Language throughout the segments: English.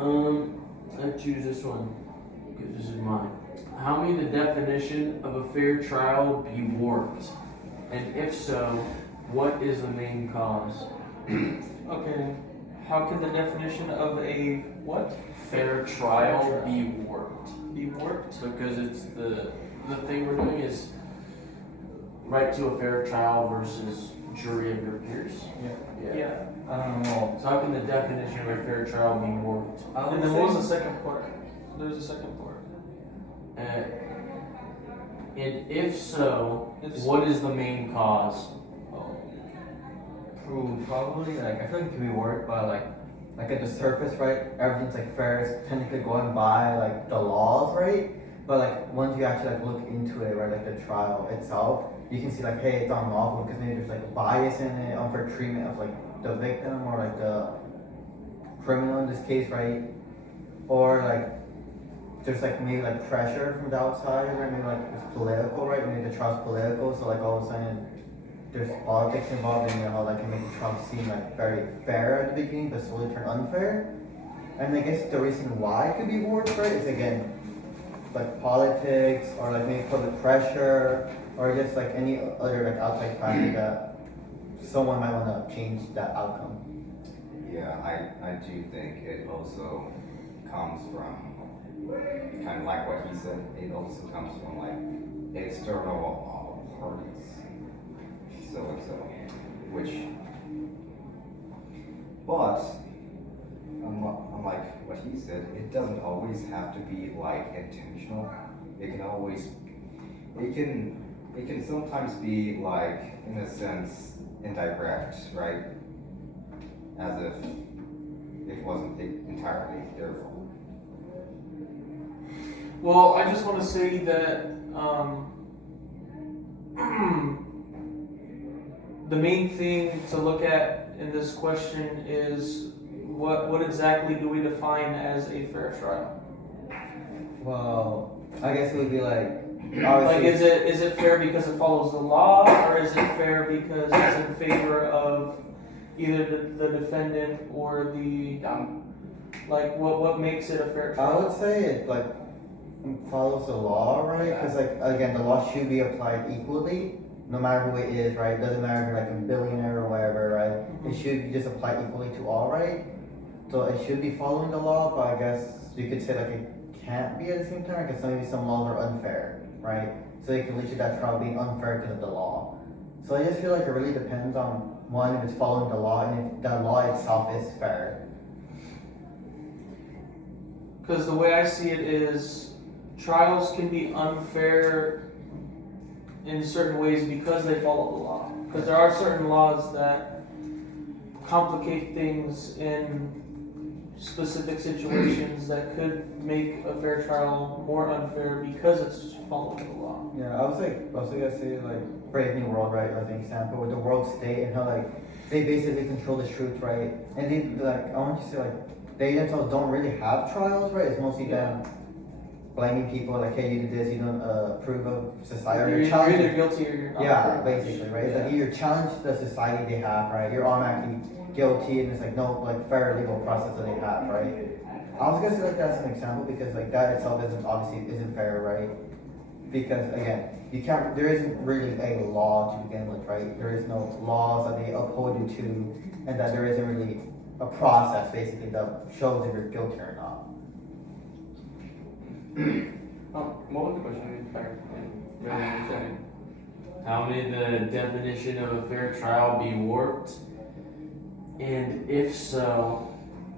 I choose this one because this is mine. How may the definition of a fair trial be warped? And if so, what is the main cause? Okay. How can the definition of a what? Fair trial be warped. Be warped? Because it's the thing we're doing is right to a fair trial versus jury of your peers. Yeah. So how can the definition of a fair trial be warped? And then what was the second part? There's a second part. And if so, what is the main cause? Probably like I feel like it can be worked by like at the surface, right? Everything's like fair, it's technically going by like the laws, right? But like once you actually like look into it, right, like the trial itself, you can see like, hey, it's unlawful because maybe there's like bias in it, unfair treatment of like the victim or like the criminal in this case, right? Or like there's like maybe like pressure from the outside, right? Maybe like it's political, right? Maybe the trial's political, so like all of a sudden there's politics involved, and you know how that can make the trial seem like very fair at the beginning, but slowly turn unfair. And I guess the reason why it could be warped, right, is again like politics or like maybe public pressure or just like any other like outside factor that someone might want to change that outcome. Yeah, I do think it also comes from kind of like what he said. It also comes from like external parties. So which, but unlike what he said, it doesn't always have to be like intentional. It can sometimes be like, in a sense, indirect, right? As if it wasn't entirely their fault. Well, I just want to say that the main thing to look at in this question is what exactly do we define as a fair trial? Well, I guess it would be like Like, is it fair because it follows the law, or is it fair because it's in favor of either the defendant or the like what makes it a fair I trial? would say it like follows the law, right? Because like again, the law should be applied equally, no matter who it is, right? It doesn't matter if you're like a billionaire or whatever, right? It should be just applied equally to all, right? So it should be following the law, but I guess you could say like it can't be at the same time because maybe some laws are unfair, right? So they could lead to that trial being unfair because of the law. So I just feel like it really depends on one, if it's following the law and if the law itself is fair. Because the way I see it is, trials can be unfair in certain ways because they follow the law. Because there are certain laws that complicate things in specific situations that could make a fair trial more unfair because it's following the law. Yeah, I was gonna say like Brave New World, right? As an example with the world state and how like they basically control the truth, right? And they like I want you to say like they themselves don't really have trials, right? It's mostly them blaming people like, hey, you did this, you don't approve of society. You're either guilty or you're not. Yeah, basically, right? It's like you challenge the society they have, right? You're automatically guilty, and it's like no like fair legal process that they have, right? I was gonna say like that's an example because like that itself isn't fair, right? Because again, you can't. There isn't really a law to begin with, right? There is no laws that they uphold you to, and that there isn't really a process basically that shows if you're guilty or not. What was the question? Really understanding. How may the definition of a fair trial be warped? And if so,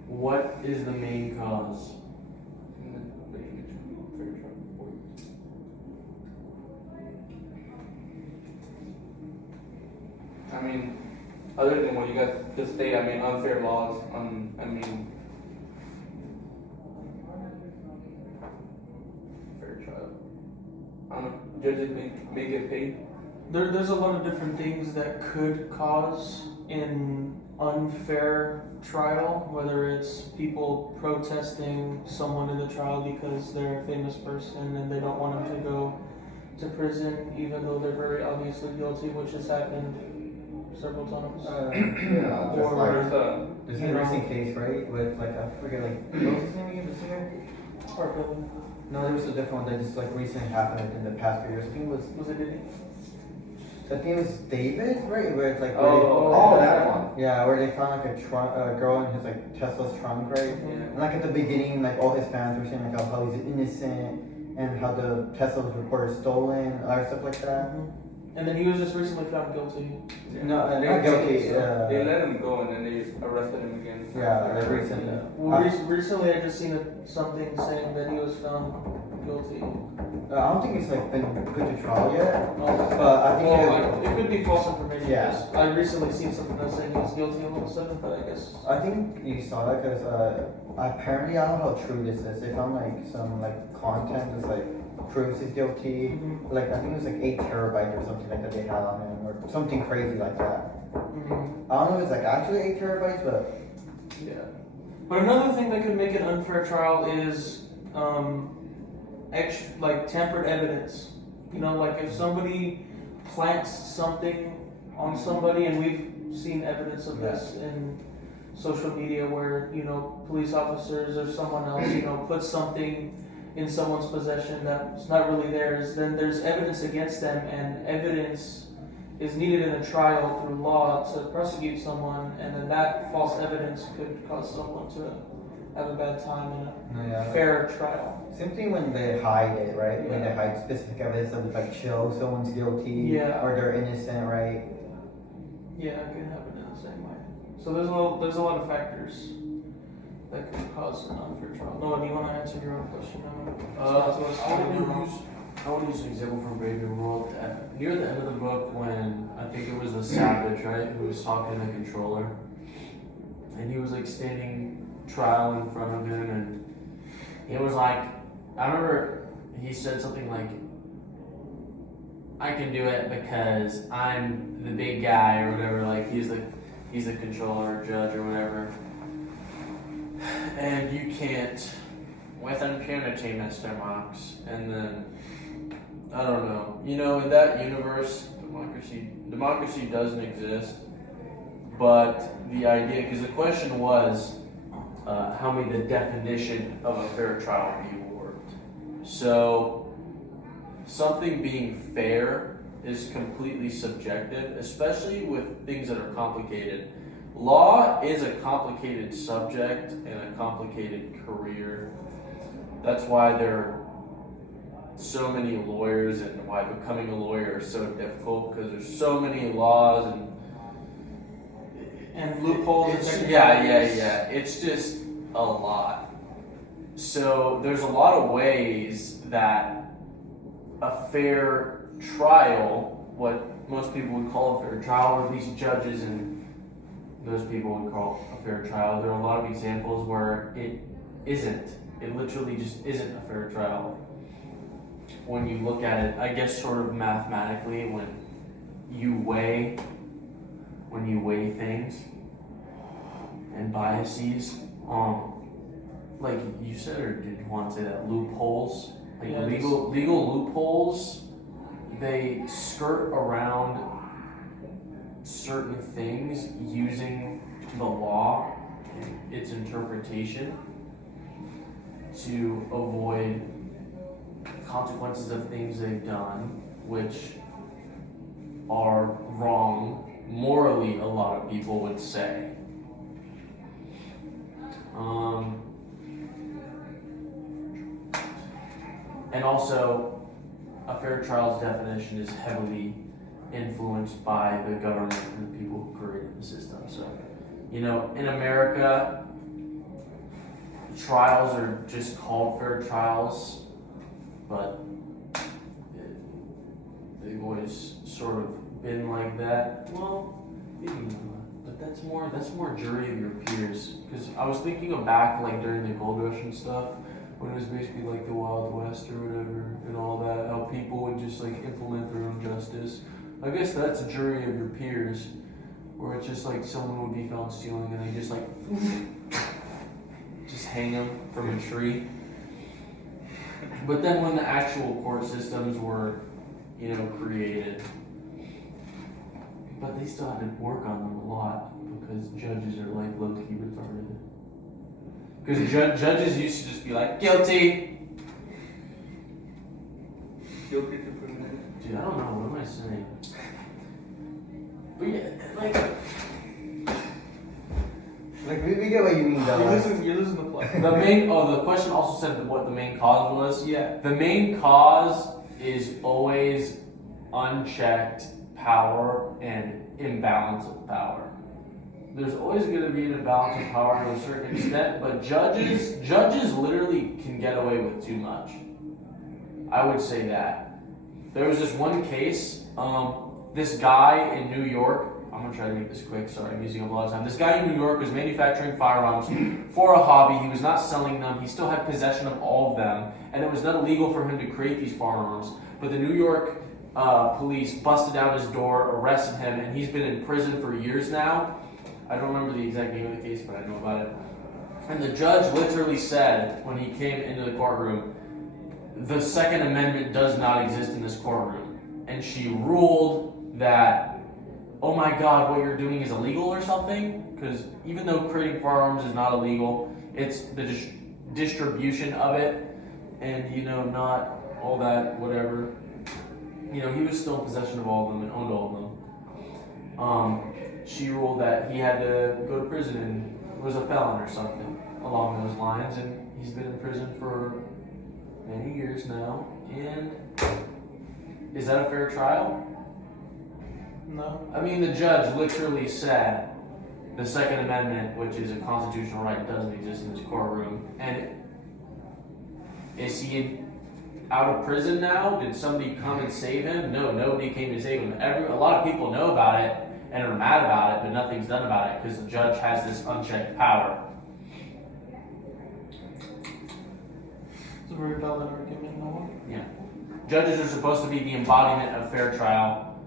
what is the main cause? I mean, other than what you guys just state, I mean, unfair laws, I mean, fair trial. Judges may get paid. There's a lot of different things that could cause an unfair trial, whether it's people protesting someone in the trial because they're a famous person and they don't want them to go to prison even though they're very obviously guilty, which has happened several times. Yeah, just Or There's You a know. recent case, right, with like I forget like what was his name again, the singer? Or Billy. No, there was a different one that just like recently happened like, in the past few years. Was it Diddy? I think it was David, right? Where it's like Oh, that one. yeah, where they found like a girl in his like Tesla's trunk, right? Yeah. And like at the beginning, like all his fans were saying like how he's innocent and how the Tesla was reported stolen or stuff like that. And then he was just recently found guilty. No, They- not guilty. They let him go and then they arrested him again. Yeah, like recently. Yeah. Well, recently I just seen something saying that he was found guilty. I don't think it's like been put to trial yet, Well, but I think it could be false information. Yeah. because I recently seen something that saying he was guilty all of a sudden, but I guess. I think you saw that because apparently I don't know how true this is. They found like some like content that's like proves he's guilty. Mhm. Like I think it was like 8 terabytes or something like that they had on him or something crazy like that. Mhm. I don't know if it's like actually 8 terabytes, but Yeah. But another thing that could make an unfair trial is like tampered evidence. You know, like if somebody plants something on somebody, and we've seen evidence of this in social media where, you know, police officers or someone else, you know, puts something in someone's possession that's not really theirs, then there's evidence against them, and evidence is needed in a trial through law to prosecute someone, and then that false evidence could cause someone to have a bad time in a fair trial. Same thing when they hide it, right? When they hide specific evidence that would like show someone's guilty Yeah. or they're innocent, right? Yeah, it can happen in the same way. So there's a lot of factors that could cause an unfair trial. Noah, do you want to answer your own question now? I want to use an example from Brave New World. Near the end of the book, when I think it was the Savage, right, who was talking to the controller, and he was like standing trial in front of him, and he was like, I remember he said something like, "I can do it because I'm the big guy," or whatever. Like he's the controller, or judge, or whatever, and you can't. With impunity, Mr. Marks. And then, I don't know. You know, in that universe, democracy doesn't exist. But the idea, because the question was, how may the definition of a fair trial be worked? So, something being fair is completely subjective, especially with things that are complicated. Law is a complicated subject and a complicated career. That's why there are so many lawyers and why becoming a lawyer is so difficult, because there's so many laws And loopholes. yeah. It's just a lot. So there's a lot of ways that a fair trial, what most people would call a fair trial, or at least judges and those people would call a fair trial. There are a lot of examples where it isn't. It literally just isn't a fair trial. When you look at it, I guess sort of mathematically, when you weigh things and biases, like you said, or did you want to say that, loopholes, like Yeah, legal loopholes, they skirt around certain things using the law and its interpretation to avoid consequences of things they've done, which are wrong morally, a lot of people would say. And also, a fair trial's definition is heavily influenced by the government and the people who created the system. So, you know, in America, trials are just called fair trials, but they've always sort of been like that. Well, maybe not, but that's more jury of your peers. Because I was thinking of back, like during the gold rush and stuff, when it was basically like the Wild West or whatever, and all that, how people would just like implement their own justice. I guess that's a jury of your peers, where it's just like someone would be found stealing and they just like just hang them from a tree. But then when the actual court systems were, you know, created, but they still had to work on them a lot because judges are like low-key retarded. Because judges used to just be like, guilty. Guilty to prove innocent. Dude, I don't know, what am I saying? But yeah, Like we get what you mean though. You're losing the plot. the question also said what the main cause was. Yeah. The main cause is always unchecked power and imbalance of power. There's always going to be an imbalance of power to a certain extent, but judges literally can get away with too much. I would say that. There was this one case, this guy in New York, I'm going to try to make this quick, sorry, I'm using up a lot of time. This guy in New York was manufacturing firearms for a hobby. He was not selling them. He still had possession of all of them, and it was not illegal for him to create these firearms. But the New York police busted down his door, arrested him, and he's been in prison for years now. I don't remember the exact name of the case, but I know about it. And the judge literally said, when he came into the courtroom, the Second Amendment does not exist in this courtroom. And she ruled that, oh my God, what you're doing is illegal or something? Because even though creating firearms is not illegal, it's the distribution of it, and not all that, whatever. He was still in possession of all of them and owned all of them. She ruled that he had to go to prison and was a felon or something along those lines, and he's been in prison for many years now. And is that a fair trial? No. I mean, the judge literally said the Second Amendment, which is a constitutional right, doesn't exist in this courtroom. And is he out of prison now? Did somebody come and save him? No, nobody came to save him. A lot of people know about it and are mad about it, but nothing's done about it because the judge has this unchecked power. It's a very valid argument, no? Yeah. Judges are supposed to be the embodiment of fair trial,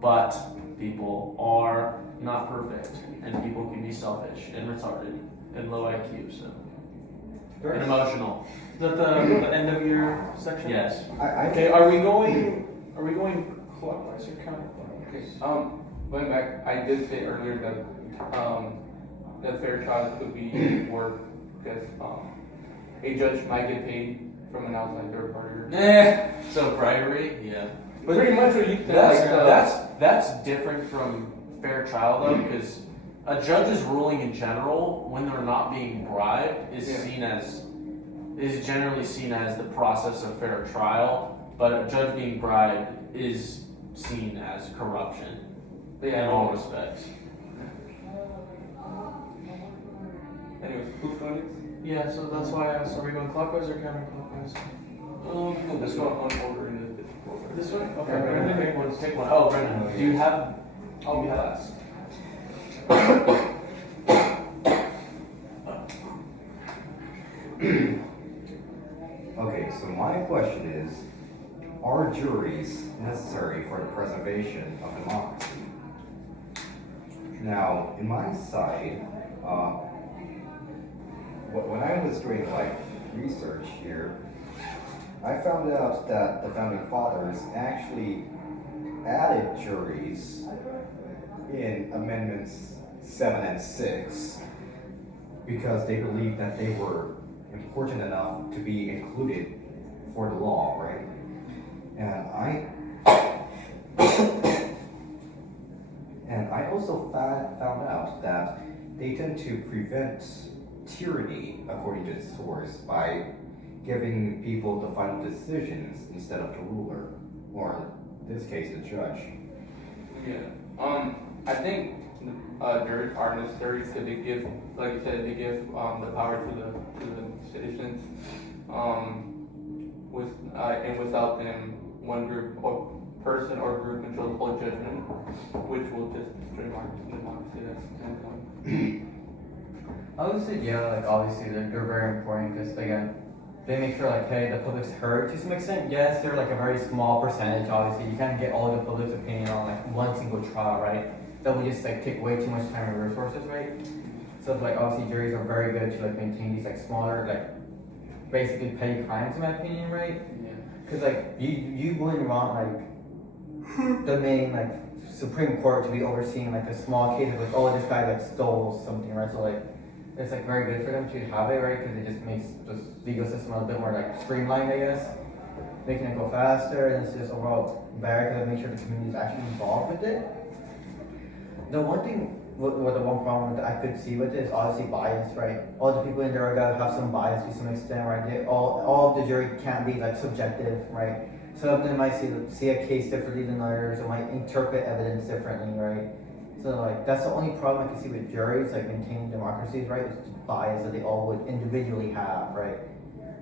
but people are not perfect, and people can be selfish and retarded and low IQ, and emotional. Is that the end of your section? Yes. Okay, are we going clockwise or counterclockwise? Okay. Going back, I did say earlier that that fair trial could be work because a judge might get paid from an outside third party. So bribery, yeah. But pretty much what you said. That's different from fair trial though, because a judge's ruling in general, when they're not being bribed, is generally seen as the process of fair trial. But a judge being bribed is seen as corruption in all respects. Anyways, who's going next? Yeah, so that's why I asked, are we going clockwise or counterclockwise? This one on order in the order. This way? Okay, Okay, Brandon, Brendan, take one. Oh, Brendan, do you have? I'll be have- last. Okay, so my question is, are juries necessary for the preservation of democracy? Now, in my side, when I was doing research here, I found out that the founding fathers actually added juries in amendments 7 and 6 because they believed that they were important enough to be included for the law, right? And I also found out that they tend to prevent tyranny, according to the source, by giving people the final decisions instead of the ruler, or in this case, the judge. Yeah. I think juries are necessary because they give, like you said, they give the power to the citizens. And without them, one group or person or group control the whole judgment, which will just destroy democracy. That's one point. I would say, yeah, obviously they're very important because, again, they make sure, hey, the public's heard to some extent. Yes, they're a very small percentage, obviously. You can't get all the public's opinion on, one single trial, right? That would just, take way too much time and resources, right? So, obviously, juries are very good to, maintain these, smaller, basically petty crimes, in my opinion, right? Yeah. Because, you wouldn't want, the main, Supreme Court to be overseeing like a small case of like, oh, this guy like stole something, right? So like, it's like very good for them to have it, right? Because it just makes the legal system a little bit more like streamlined, I guess, making it go faster, and it's just overall better because it makes sure the community is actually involved with it. The one thing, what the one problem that I could see with it is obviously bias, right? All the people in there are gonna have some bias to some extent, right? All of the jury can't be like subjective, right? Some of them might see a case differently than others, or might interpret evidence differently, right? So like that's the only problem I can see with juries, like maintaining democracies, right? Is the bias that they all would individually have, right?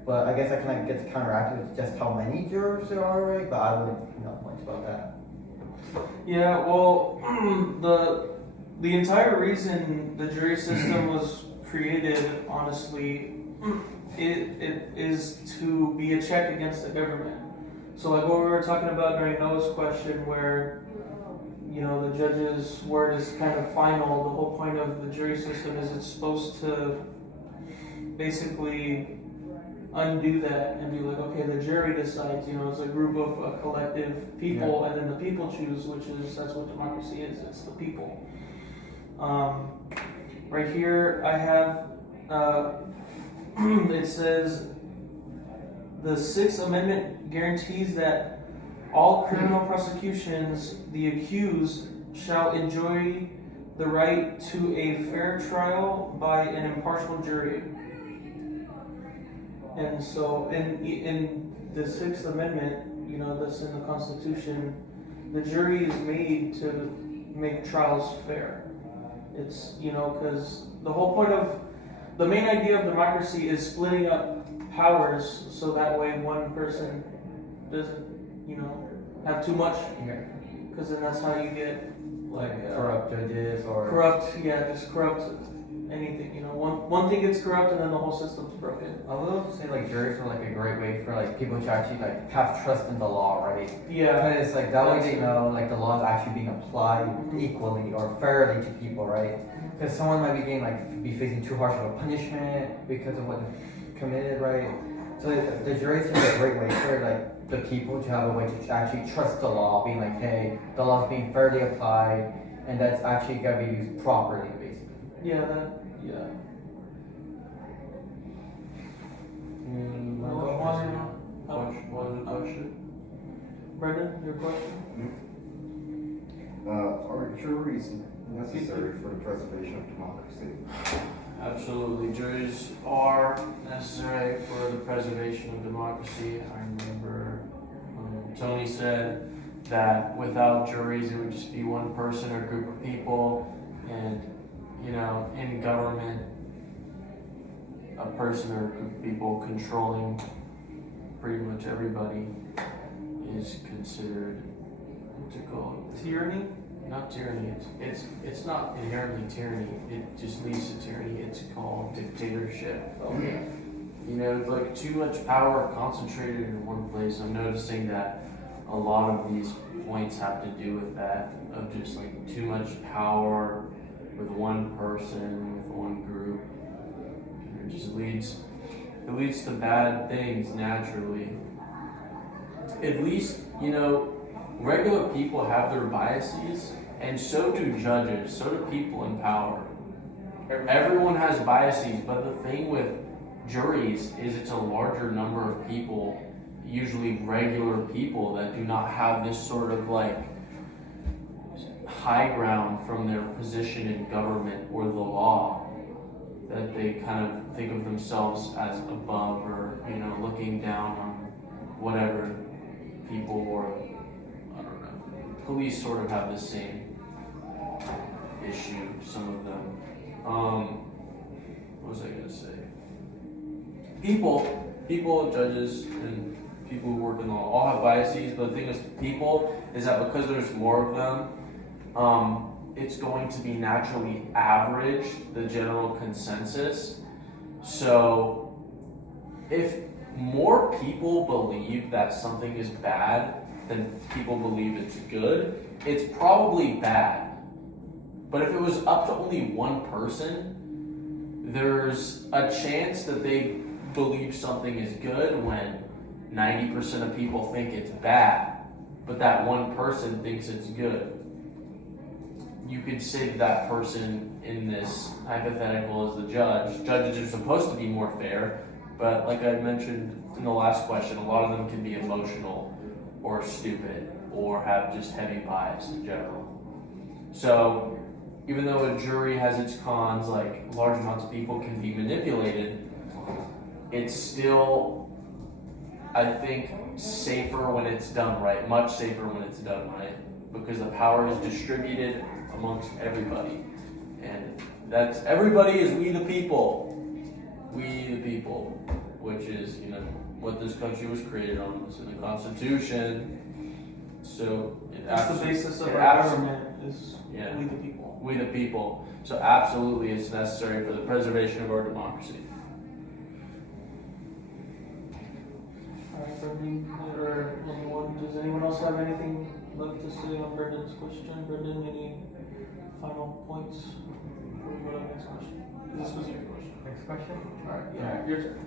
But I guess I kind of get counteracted with just how many jurors there are, right? But I wouldn't know much about that. Yeah, well, the entire reason the jury system was created, honestly, it is to be a check against the government. So like what we were talking about during Noah's question, where you know the judge's word is kind of final. The whole point of the jury system is it's supposed to basically undo that and be like, okay, the jury decides, you know, it's a group of a collective people, and then the people choose, that's what democracy is, it's the people. Right here I have, it says, the Sixth Amendment guarantees that all criminal prosecutions, the accused shall enjoy the right to a fair trial by an impartial jury. And so, in the Sixth Amendment, you know, that's in the Constitution, the jury is made to make trials fair. It's, you know, because the whole point of, the main idea of democracy is splitting up powers so that way one person doesn't, you know, have too much. Because then that's how you get, like, Corrupt judges or just corrupt anything, you know, one thing gets corrupt and then the whole system's broken. I would also say like juries are like a great way for like people to actually like have trust in the law, right? Yeah. Because like that way they know like the law is actually being applied equally or fairly to people, right? Because someone might be getting like be facing too harsh of a punishment because of what they committed, right? So the jury is a great way for like the people to have a way to actually trust the law, being like, hey, the law is being fairly applied, and that's actually gonna be used properly, basically. Yeah, What was the question? Brendan, your question? Are juries necessary for the preservation of democracy? Absolutely, juries are necessary for the preservation of democracy. I remember Tony said that without juries, it would just be one person or group of people, and you know, in government, a person or a group of people controlling pretty much everybody is considered, what's it called? Tyranny? Not tyranny. It's not inherently tyranny. It just leads to tyranny. It's called dictatorship. Okay. You know, like too much power concentrated in one place. I'm noticing that a lot of these points have to do with that, of just like too much power with one person, with one group. And it just leads to bad things naturally. At least, you know, regular people have their biases, and so do judges, so do people in power. Everyone has biases, but the thing with juries is it's a larger number of people, usually regular people, that do not have this sort of like high ground from their position in government or the law, that they kind of think of themselves as above, or, you know, looking down on whatever people, or I don't know. Police sort of have the same issue, some of them. What was I gonna say? People, judges, and people who work in the law all have biases, but the thing with people is that because there's more of them, it's going to be naturally averaged, the general consensus. So if more people believe that something is bad than people believe it's good, it's probably bad. But if it was up to only one person, there's a chance that they believe something is good when 90% of people think it's bad, but that one person thinks it's good. you could say that person in this hypothetical is the judge. Judges are supposed to be more fair, but like I mentioned in the last question, a lot of them can be emotional or stupid or have just heavy bias in general. So even though a jury has its cons, like large amounts of people can be manipulated, it's still, I think, safer when it's done right, much safer when it's done right, because the power is distributed amongst everybody. And that's, everybody is we the people. We the people, which is, you know, what this country was created on, was in the Constitution. So That's the basis of it our abso- government is Yeah. we the people. We the people. So absolutely it's necessary for the preservation of our democracy. Alright, Brendan, or anyone, does anyone else have anything left to say on Brendan's question? Brendan, any final points before we go to the next question? This was your question. Next question. Alright, your turn.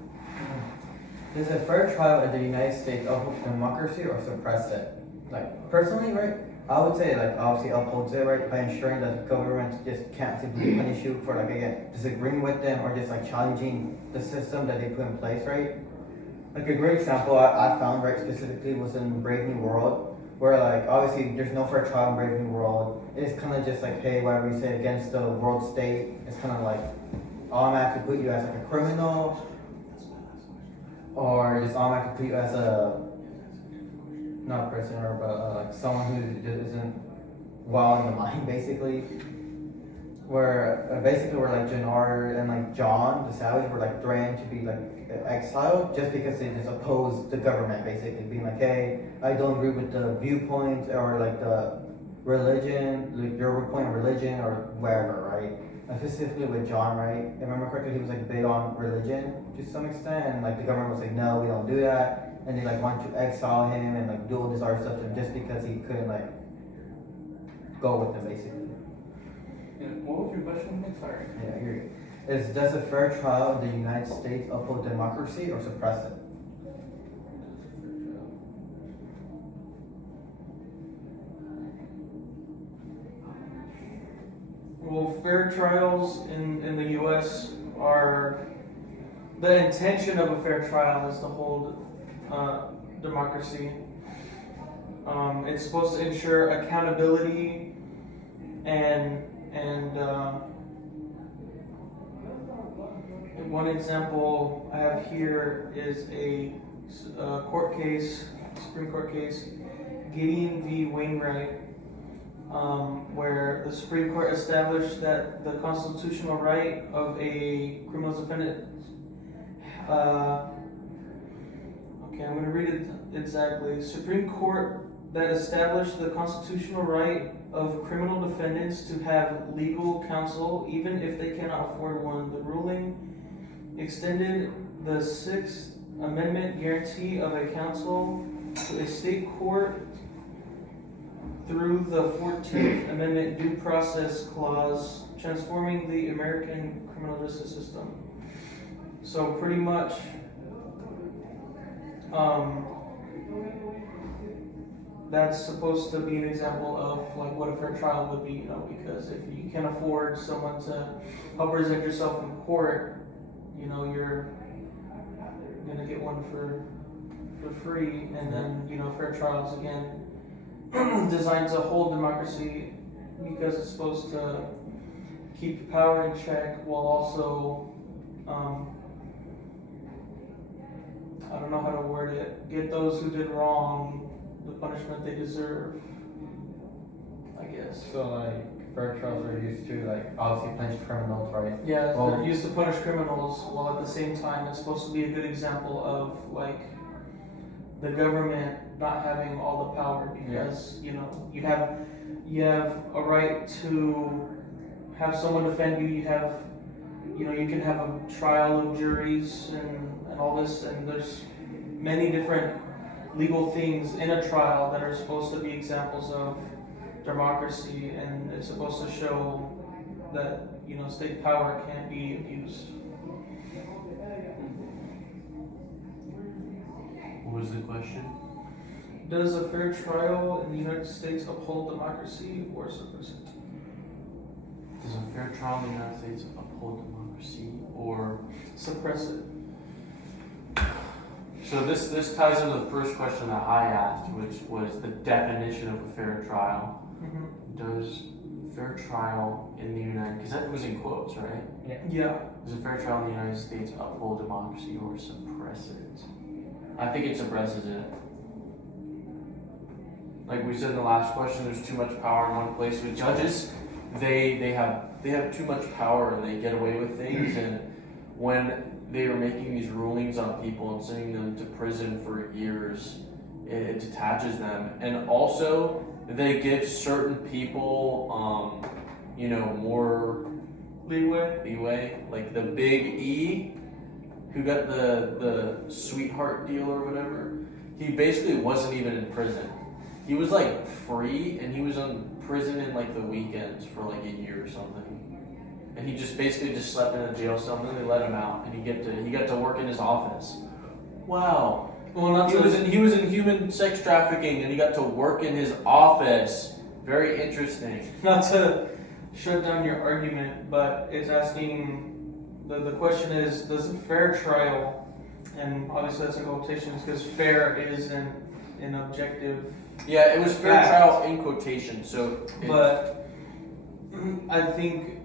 Does a fair trial in the United States uphold democracy or suppress it? Like, personally, right, I would say, like, obviously upholds it, right, by ensuring that the government just can't simply punish you for, like, again, disagreeing with them or just, like, challenging the system that they put in place, right? Like, a great example I found, right, specifically was in Brave New World, where, like, obviously there's no fair trial in Brave New World. It's kind of just like, hey, whatever you say against the world state, it's kind of like automatically put you as, like, a criminal, or just automatically put you as a, not a prisoner, but like someone who just isn't well in the mind, basically. Where basically where like Jannar and like John the Savage were like threatened to be like exiled just because they just opposed the government, basically being like, hey, I don't agree with the viewpoints or like the religion, like your point of religion or whatever, right? And specifically with John, right? If I remember correctly, he was like big on religion to some extent, and like the government was like, no, we don't do that. And they like wanted to exile him and like do all this other stuff to him just because he couldn't like go with them, basically. And what was your question again? Sorry. Yeah, here. Does a fair trial in the United States uphold democracy or suppress it? Well, fair trials in the U.S. are, the intention of a fair trial is to hold democracy. It's supposed to ensure accountability and one example I have here is a court case, Supreme Court case, Gideon v. Wainwright, where the Supreme Court established that the constitutional right of a criminal defendant, okay, I'm going to read it exactly. Supreme Court that established the constitutional right of criminal defendants to have legal counsel even if they cannot afford one. The ruling extended the Sixth Amendment guarantee of a counsel to a state court through the 14th Amendment Due Process Clause, transforming the American criminal justice system. So pretty much, that's supposed to be an example of like what a fair trial would be, you know, because if you can afford someone to help present yourself in court, you know, you're gonna get one for free, and then, you know, fair trials again designed to hold democracy because it's supposed to keep power in check while also, I don't know how to word it, get those who did wrong the punishment they deserve, I guess. So like fair trials are used to like obviously punish criminals, right? Yeah, Well- they're used to punish criminals while at the same time it's supposed to be a good example of like the government not having all the power because you know you have a right to have someone defend you. You have, you know, you can have a trial of juries and all this, and there's many different legal things in a trial that are supposed to be examples of democracy, and it's supposed to show that, you know, state power can't be abused. What was the question? Does a fair trial in the United States uphold democracy or suppress it? fair trial in the United States, uphold democracy, or Suppress it. so this ties into the first question that I asked, which was the definition of a fair trial. Mm-hmm. Does fair trial in the United, because that was in quotes, right? Yeah. Does a fair trial in the United States uphold democracy or suppress it? I think it suppresses it. Like we said in the last question, there's too much power in one place with judges. They have too much power and they get away with things. And when they are making these rulings on people and sending them to prison for years, it detaches them. And also, they give certain people, more Leeway. like the Big E, who got the sweetheart deal or whatever. He basically wasn't even in prison. He was like free, and he was in prison in like the weekends for like a year or something. And he just basically just slept in a jail cell, and then they let him out, and he got to work in his office. Wow. Well, He was in human sex trafficking, and he got to work in his office. Very interesting. not to shut down your argument, but it's asking, the question is, does a fair trial, and obviously that's in quotations because fair is an objective, Yeah, it was fair Fact. trial in quotation. So, but I think,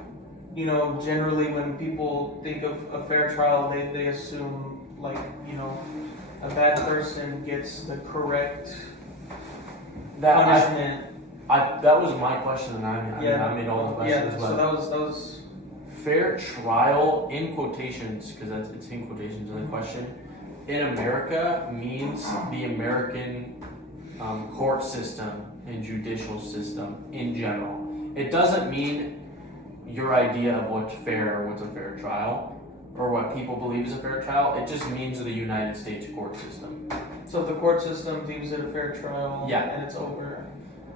generally when people think of a fair trial, they assume like, a bad person gets the correct punishment. that was my question, and I made all the questions. Yeah, but so that was fair trial in quotations, because it's in quotations in the question, in America means the American court system and judicial system in general. It doesn't mean your idea of what's fair or what's a fair trial, or what people believe is a fair trial. It just means the United States court system. so if the court system deems it a fair trial, Yeah. and it's over.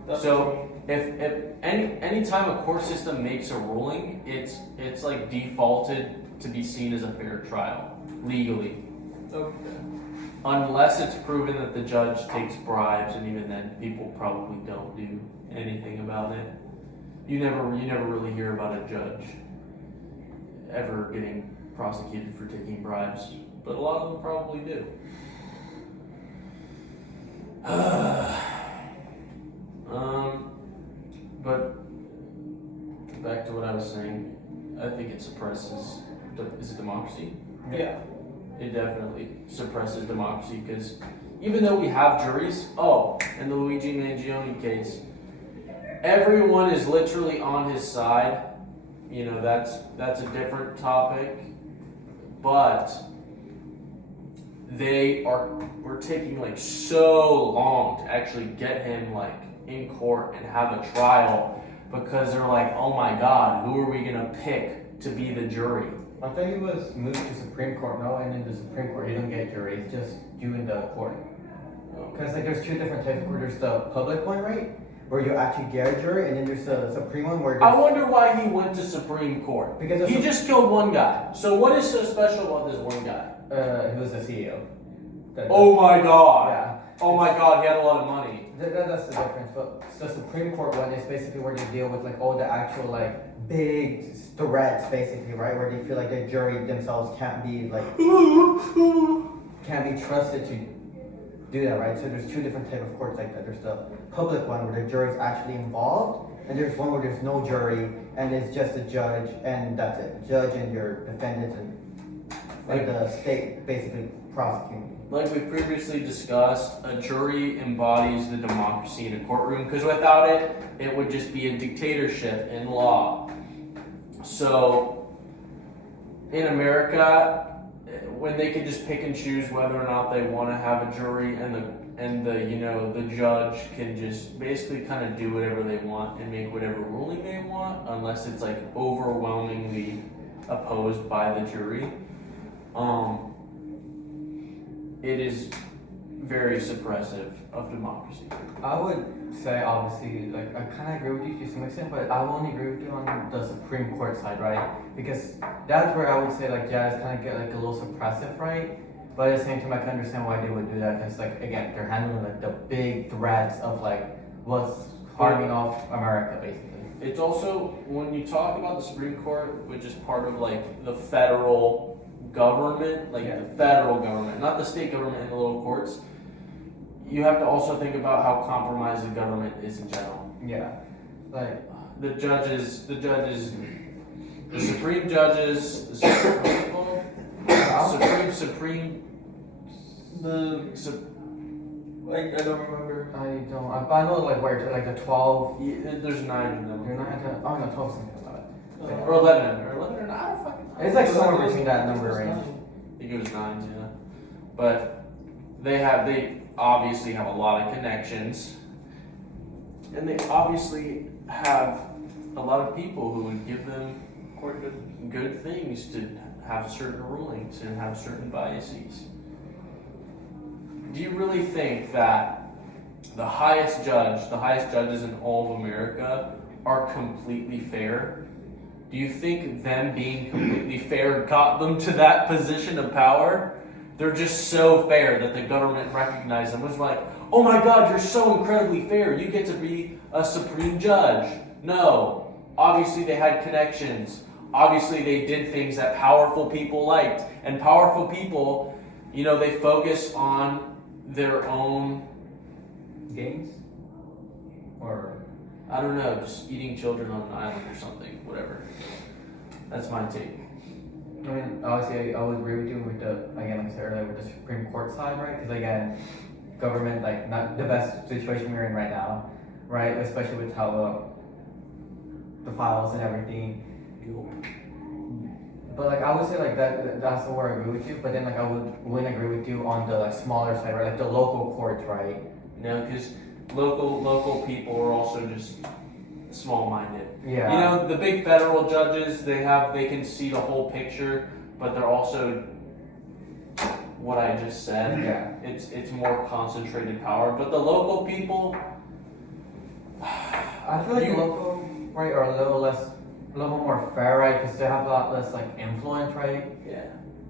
That's So, what you mean. If any time a court system makes a ruling, it's like defaulted to be seen as a fair trial legally, Okay. unless it's proven that the judge takes bribes, and even then, people probably don't do anything about it. You never really hear about a judge ever getting prosecuted for taking bribes, but a lot of them probably do. But back to what I was saying, I think it suppresses. Is it democracy? Yeah. It definitely suppresses democracy, because even though we have juries, in the Luigi Mangione case, everyone is literally on his side. That's a different topic, but we're taking like so long to actually get him like in court and have a trial, because they're like, oh my God, who are we gonna pick to be the jury? I thought he was moved to Supreme Court, no, and in the Supreme Court he don't get jury, it's just you in the court. Because like there's two different types of court. There's the public one, right? Where you actually get a jury, and then there's the Supreme one where I wonder why he went to Supreme Court. because He just killed one guy. So what is so special about this one guy? he was the CEO. Oh my God. Yeah. Oh my God, he had a lot of money. That's the difference. But the Supreme Court one is basically where they deal with like all the actual like big threats, basically, right? Where they feel like the jury themselves can't be trusted to do that, right? So there's two different type of courts like that. There's the public one where the jury's actually involved, and there's one where there's no jury and it's just a judge and that's it. Judge and your defendants and like the state basically prosecuting. Like we previously discussed, a jury embodies the democracy in a courtroom, because without it, it would just be a dictatorship in law. So, in America, when they can just pick and choose whether or not they want to have a jury, and the judge can just basically kind of do whatever they want and make whatever ruling they want, unless it's like overwhelmingly opposed by the jury. It is very suppressive of democracy. I would say, obviously, like, I kind of agree with you to some extent, but I will only agree with you on the Supreme Court side, right? Because that's where I would say, like, yeah, it's kind of get, like, a little suppressive, right? But at the same time, I can understand why they would do that, because, like, again, they're handling, like, the big threats of, like, what's harming off America, basically. it's also, when you talk about the Supreme Court, which is part of like the federal government, like Yeah. the federal government, not the state government and the little courts, you have to also think about how compromised the government is in general. Yeah. Like, The supreme judges, the supreme, The sup- I don't remember. I know like where to, like the 12. yeah, there's 9 of You're them. not at the, oh no, 12 something about it. Or 11, or 9, I don't fucking know. It's like somewhere between that number range. I think it was 9, yeah. But they obviously have a lot of connections. And they obviously have a lot of people who would give them good things to have certain rulings and have certain biases. Do you really think that the highest judges in all of America are completely fair? Do you think them being completely fair got them to that position of power? They're just so fair that the government recognized them. It was like, oh my God, you're so incredibly fair. You get to be a supreme judge. No. Obviously they had connections. Obviously they did things that powerful people liked. And powerful people, they focus on their own, Games? Or I don't know, just eating children on an island or something, whatever. That's my take. I mean, obviously, I would agree with you with like I said earlier, with the Supreme Court side, right? Because again, government, like, not the best situation we're in right now, right? Especially with how the files and everything. But like, I would say like that's where I agree with you. But then like, wouldn't agree with you on the like smaller side, right? Like the local courts, right? Because local people are also just small-minded. Yeah. The big federal judges, they can see the whole picture, but they're also what I just said. Yeah. It's more concentrated power. But the local people, I feel like local, right, are a little more fair, right? Because they have a lot less like influence, right? yeah.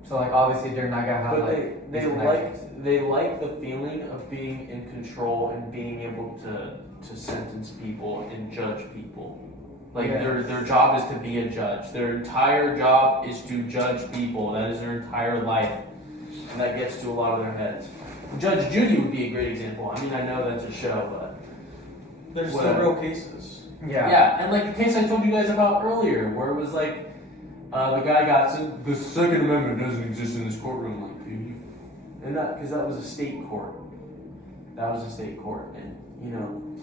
So like obviously they're not gonna have But like they these connections. like the feeling of being in control and being able to sentence people and judge people. Like Yeah. their job is to be a judge. Their entire job is to judge people. That is their entire life. And that gets to a lot of their heads. Judge Judy would be a great example. I mean, I know that's a show, but There's still Whatever. real cases. yeah, and like the case I told you guys about earlier, where it was like the guy got sent. The Second Amendment doesn't exist in this courtroom, like, dude. And because that was a state court. That was a state court, and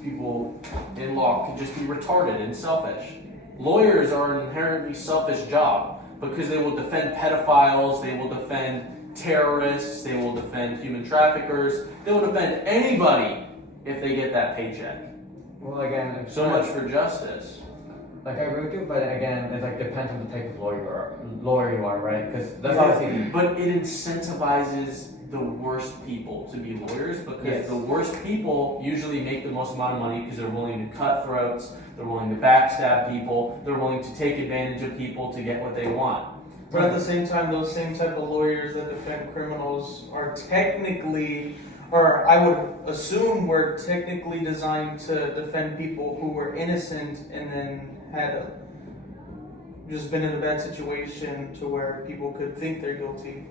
people in law could just be retarded and selfish. Lawyers are an inherently selfish job because they will defend pedophiles, they will defend terrorists, they will defend human traffickers, they will defend anybody if they get that paycheck. Well, again, it's So much for justice. like I agree with you, but again, it like depends on the type of lawyer you are, right? Because that's obviously But it incentivizes the worst people to be lawyers because Yes. the worst people usually make the most amount of money because they're willing to cut throats, they're willing to backstab people, they're willing to take advantage of people to get what they want. But at the same time, those same type of lawyers that defend criminals are technically, or I would assume were technically designed to defend people who were innocent and then had just been in a bad situation to where people could think they're guilty.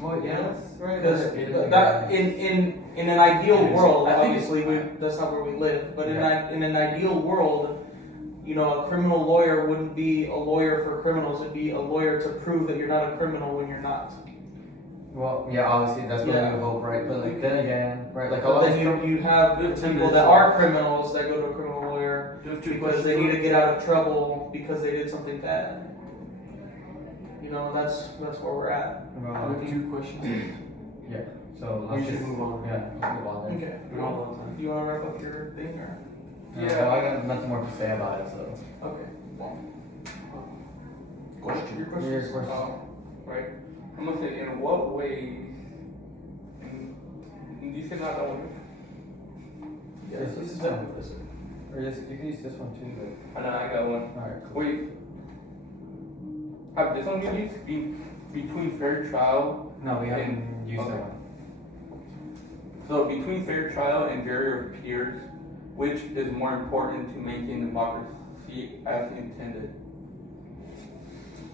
well, yes, right. Because but- that in an ideal It is. world, I think obviously that's not where we live. But Yeah. in an ideal world, a criminal lawyer wouldn't be a lawyer for criminals. It'd be a lawyer to prove that you're not a criminal when you're not. Well, yeah, obviously that's what Yeah. we hope, right? But like then again, right? Like a But lot of then you have We have 10 people minutes that left. are criminals that go to a criminal lawyer Do you have two because they need to get out of trouble because they did something bad. That's where we're at. Two questions. So We let's should just move on. yeah, let's move on then. Okay. We're all on time. Do you want to wrap up your thing or? Well, I got nothing more to say about it, so. Okay. Well, Question. your Your questions. question. Right. I'm gonna say, in what ways? You said not that one. Yeah, Yes, this is yes. done. This. Or just you can use this one too, I know I got one. but alright, cool. Wait. Have this one you used between fair trial? No, we haven't used Okay. that one. So between fair trial and barrier of peers, which is more important to maintain democracy democracy as intended.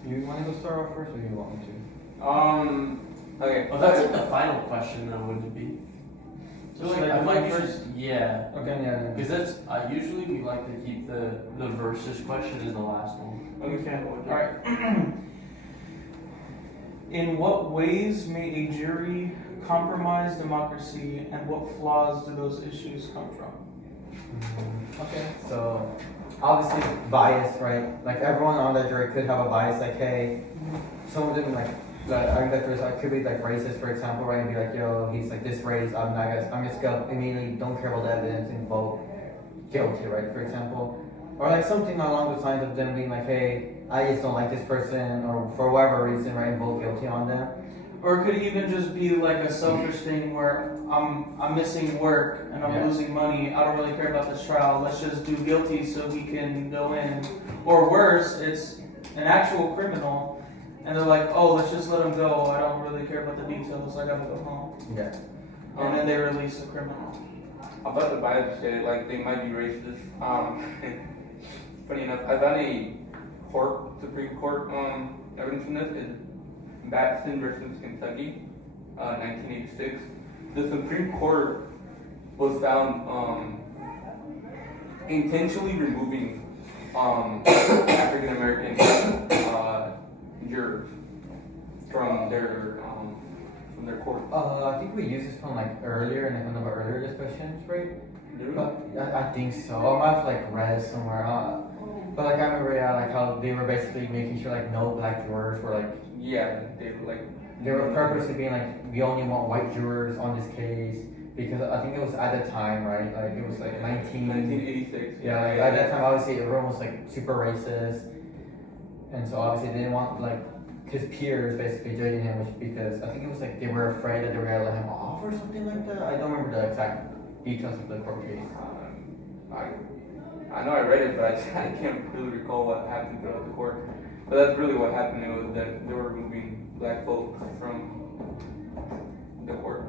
You want to go start off first, or you want me to? Okay. Well, that's like the final question, though, wouldn't it be? So Should I I do might mine usually, first? yeah, Okay, yeah. because that's usually we like to keep the versus question as the last one. Understandable. Alright. In what ways may a jury compromise democracy, and what flaws do those issues come from? Okay. So, obviously, bias, right? Like everyone on that jury could have a bias. Like, hey, some of them like I think that there's like could be like racist, for example, right? And be like, yo, he's like this race. I'm just gonna immediately don't care about the evidence and vote guilty, right? For example, or like something along the lines of them being like, hey, I just don't like this person, or for whatever reason, right? And vote guilty on them. Or it could even just be like a selfish thing where I'm missing work and I'm Yeah. losing money. I don't really care about this trial. Let's just do guilty so we can go in. Or worse, it's an actual criminal, and they're like, oh, let's just let him go. I don't really care about the details. I gotta go home. Yeah. And then they release the criminal. About the bias shit, like they might be racist. Funny enough, I found a Supreme Court evidence in this is Batson versus Kentucky, 1986. The Supreme Court was found intentionally removing African American jurors from their court. I think we used this one like earlier in one of our earlier discussions, right? But I think so. I might have like read it somewhere. But like I remember, yeah, like how they were basically making sure like no black jurors were like Yeah, they like. they were purposely being like we only want white jurors on this case because I think it was at the time, right? Like it was like 1986. Yeah, like, at that time obviously everyone was like super racist, and so obviously they didn't want like his peers basically judging him, which because I think it was like they were afraid that they were gonna let him off or something like that. I don't remember the exact details of the court case. I know I read it, but I can't really recall what happened throughout the court. But that's really what happened. It was that they were removing black folks from the court.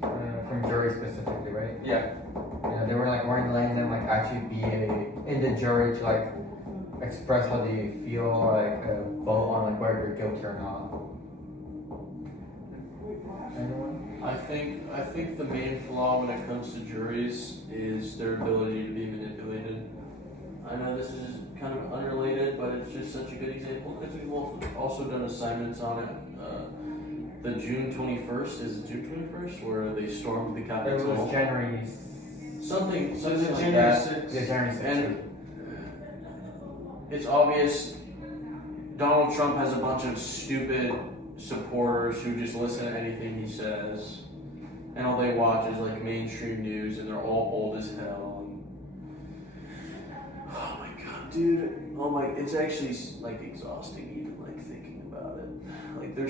From jury specifically, right? Yeah. Yeah, they were like weren't letting them like actually be in the jury to like express how they feel or like vote on like whether they're guilty or not. Anyone? I think the main flaw when it comes to juries is their ability to be manipulated. I know this is kind of unrelated, but it's just such a good example because we've also done assignments on it. The June 21st is it June 21st where they stormed the It Capitol. was January. Something Is like it January that. 6th? Yeah, January 6th. And it's obvious Donald Trump has a bunch of stupid supporters who just listen to anything he says, and all they watch is like mainstream news, and they're all old as hell. Oh my god, dude! Oh my, it's actually like exhausting even like thinking about it. Like they're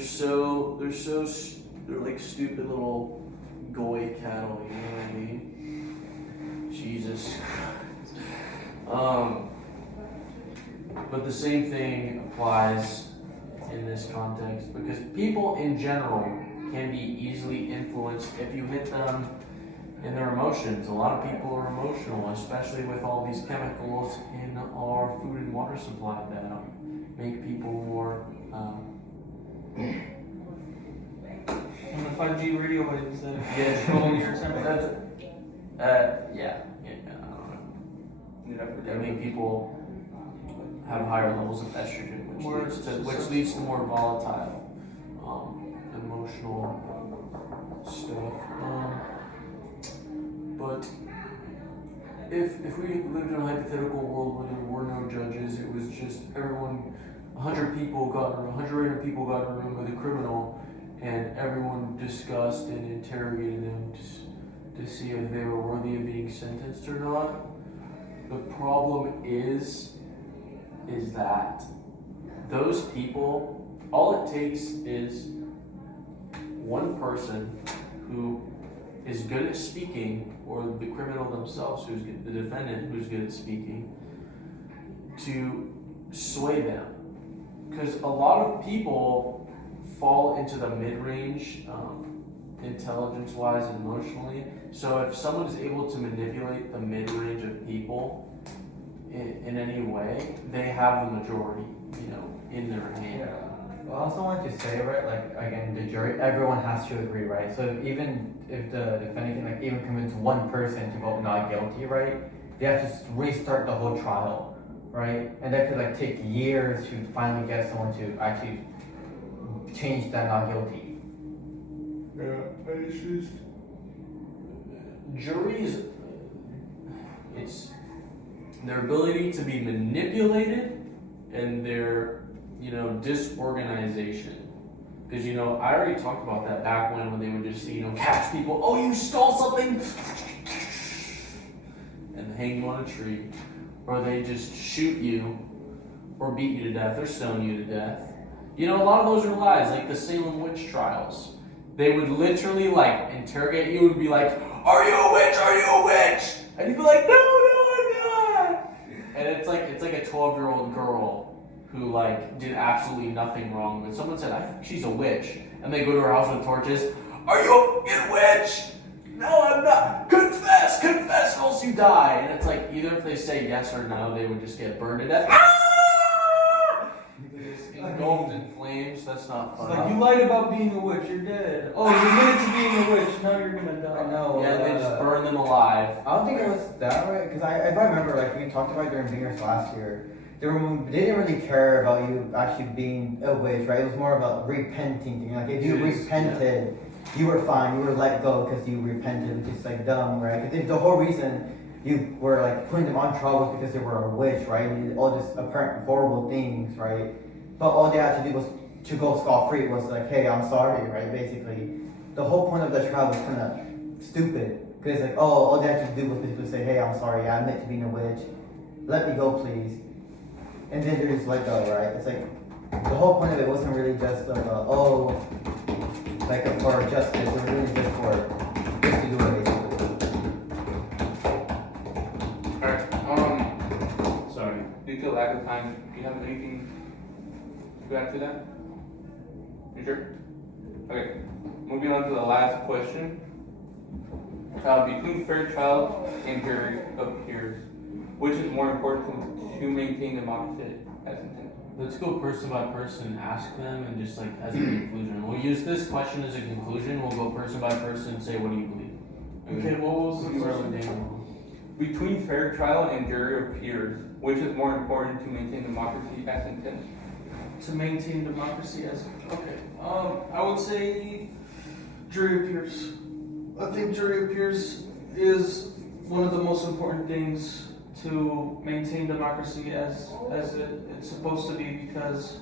like stupid little goy cattle. You know what I mean? Jesus. But the same thing applies in this context because people in general can be easily influenced if you hit them in their emotions. A lot of people are emotional, especially with all these chemicals in our food and water supply that make people more. And the 5G radio waves that Yeah. control your temperature. Yeah, I don't know. Yeah, I forget. I mean, people have higher levels of estrogen, which leads to more volatile, emotional stuff. But if we lived in a hypothetical world where there were no judges, it was just everyone, 100 random people got in a room with a criminal, and everyone discussed and interrogated them to see if they were worthy of being sentenced or not. The problem is that those people, all it takes is one person who is good at speaking, or the criminal themselves, the defendant who's good at speaking, to sway them. Because a lot of people fall into the mid-range, intelligence-wise and emotionally. So if someone is able to manipulate the mid-range of people, in any way, they have the majority, in their hand. Well, I also wanted to say, right, like, again, the jury, everyone has to agree, right? So even if the defendant can, like, even convince one person to vote not guilty, right, they have to restart the whole trial, right? And that could, like, take years to finally get someone to actually change that not guilty. Yeah, it's just juries. It's their ability to be manipulated and their disorganization. Because I already talked about that back when they would just catch people. Oh, you stole something, and hang you on a tree, or they just shoot you, or beat you to death, or stone you to death. A lot of those are lies, like the Salem witch trials. They would literally interrogate you and be like, "Are you a witch? Are you a witch?" And you'd be like, "No, I'm not." And it's like a 12-year-old girl who did absolutely nothing wrong. When someone said, "I think she's a witch," and they go to her house with torches, "Are you a fucking witch?" "No, I'm not." Confess, or else you die. And it's like, either if they say yes or no, they would just get burned to death. Engulfed in flames. That's not It's fun. like, you lied about being a witch, you're dead. Oh, you admitted to being a witch, now you're gonna die. I know. Yeah, they just burn them alive. I don't think it was that way, because if I remember, we talked about during Beers last year, they didn't really care about you actually being a witch, right? It was more about repenting. If you repented, you were fine, you were let go because you repented, which is dumb, right? Because the whole reason you were putting them on trial was because they were a witch, right? You did all this apparent horrible things, right? But all they had to do was to go scot-free was "Hey, I'm sorry," right? Basically, the whole point of the trial was kind of stupid, because all they had to do was basically say, "Hey, I'm sorry, I admit to being a witch, let me go, please," and then they're just let go, right? It's the whole point of it wasn't really just for justice. It was really just to do it, basically. Alright, Sorry. due to lack of time, do you have anything to add to that? You sure? Okay, moving on to the last question. Between fair trial and jury of peers, which is more important to maintain democracy as intended? Let's go person by person, ask them, and just as a conclusion. We'll use this question as a conclusion. We'll go person by person and say, what do you believe? Okay, what was the You start question? with Daniel. Between fair trial and jury of peers, which is more important to maintain democracy as intended? To maintain democracy as okay. I would say jury of peers. I think jury of peers is one of the most important things to maintain democracy as it's supposed to be, because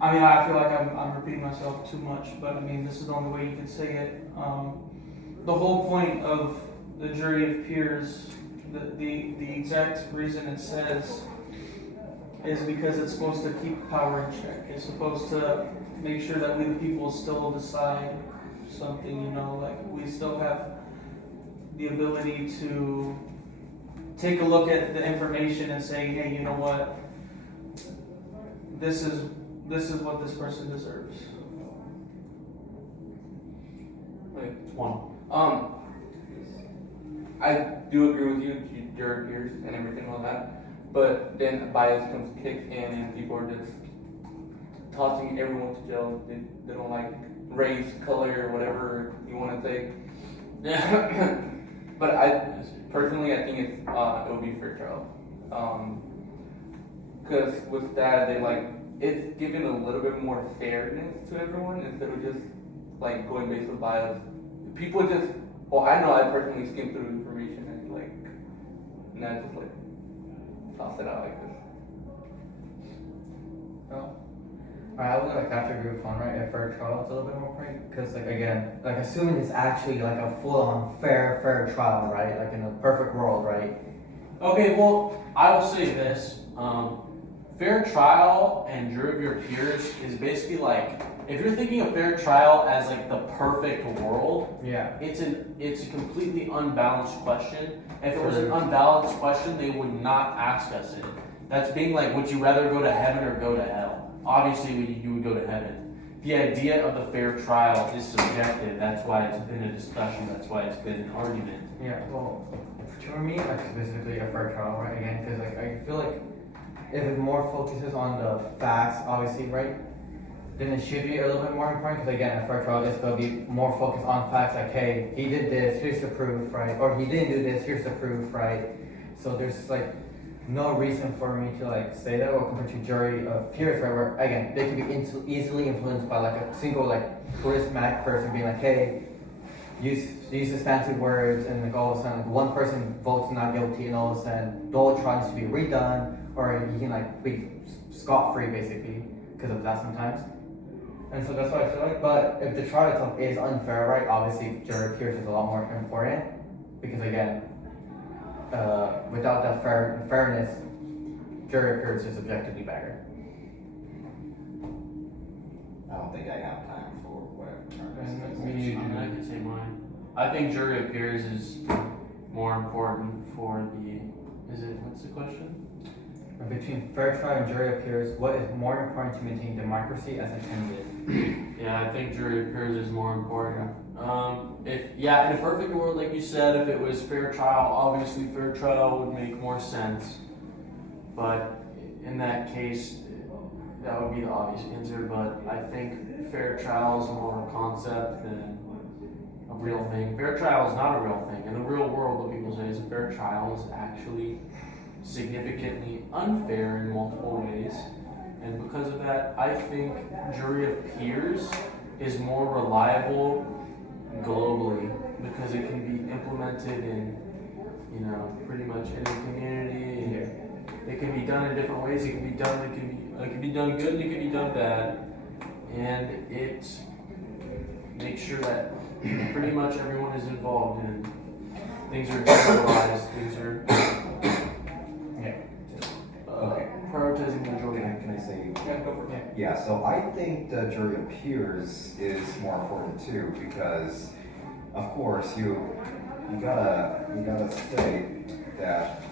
I feel like I'm repeating myself too much, but this is the only way you can say it. The whole point of the jury of peers, the exact reason it says, is because it's supposed to keep power in check. It's supposed to make sure that we the people still decide something, we still have the ability to take a look at the information and say, hey, you know what? This is what this person deserves. Okay. One. I do agree with you, jury peers and everything like that. But then bias comes kicked in and people are just tossing everyone to jail. They don't like race, color, whatever you want to say. Yeah. But personally, I think it would be fair trial. Because with that, it's giving a little bit more fairness to everyone instead of just going based on bias. People just, I know I personally skim through information and not just toss it out like this. I would have to agree with one, right? At fair trial, it's a little bit more point, because again, assuming it's actually a full-on fair trial, right? In a perfect world, right? Okay, well, I will say this. Fair trial and jury of your peers is basically if you're thinking of fair trial as the perfect world, Yeah. it's a completely unbalanced question. If it was an unbalanced question, they would not ask us it. That's being would you rather go to heaven or go to hell? Obviously, you would go to heaven. the idea of the fair trial is subjective. That's why it's been a discussion. That's why it's been an argument. Yeah, well, for me, like specifically a fair trial, right? Again, because like I feel like if it more focuses on the facts, obviously, right, then it should be a little bit more important. Because again, a fair trial is going to be more focused on facts. Like, hey, he did this. Here's the proof, right? Or he didn't do this. Here's the proof, right? So there's like no reason for me to like say that, or compared to jury of peers, right? Where again, they can be easily influenced by like a single like charismatic person being like, hey, use this fancy words, and like all of a sudden like one person votes not guilty, and all of a sudden the whole trial needs to be redone, or he can like be scot-free basically because of that sometimes. And so that's what I feel like. But if the trial itself is unfair, right? Obviously, jury of peers is a lot more important because again, without that fairness, jury of peers is objectively better. I don't think I have time for whatever. I can say mine. I think jury of peers is more important for the. What's the question? Between fair trial and jury of peers, what is more important to maintain democracy as intended? Yeah, I think jury of peers is more important. In a perfect world, like you said, if it was fair trial, obviously fair trial would make more sense. But in that case, that would be the obvious answer. But I think fair trial is more a concept than a real thing. Fair trial is not a real thing. In the real world, what people say is a fair trial is actually significantly unfair in multiple ways. And because of that, I think jury of peers is more reliable globally because it can be implemented in, pretty much any community. And it can be done in different ways. It can be done good, and it can be done bad. And it makes sure that pretty much everyone is involved and things are generalized, things are Okay. prioritizing the majority. Can I say? Yeah, go for it. Yeah, so I think the jury of peers is more important too, because of course you gotta say that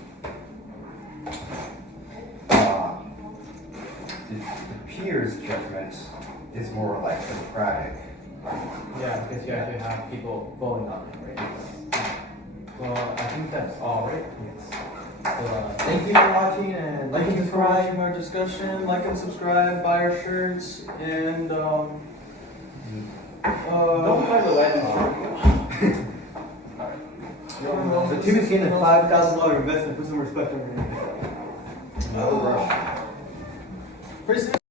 the peers judgment is more like democratic. Yeah, because you actually have people voting on it, right? Well, I think that's all, right? Yes. So, thank you for watching, and like and Thank you for watching subscribe. our discussion. Like and subscribe, buy our shirts, and Don't play the wedding. The team is getting a $5,000 investment. Put some respect on your name. No rush. Pretty soon.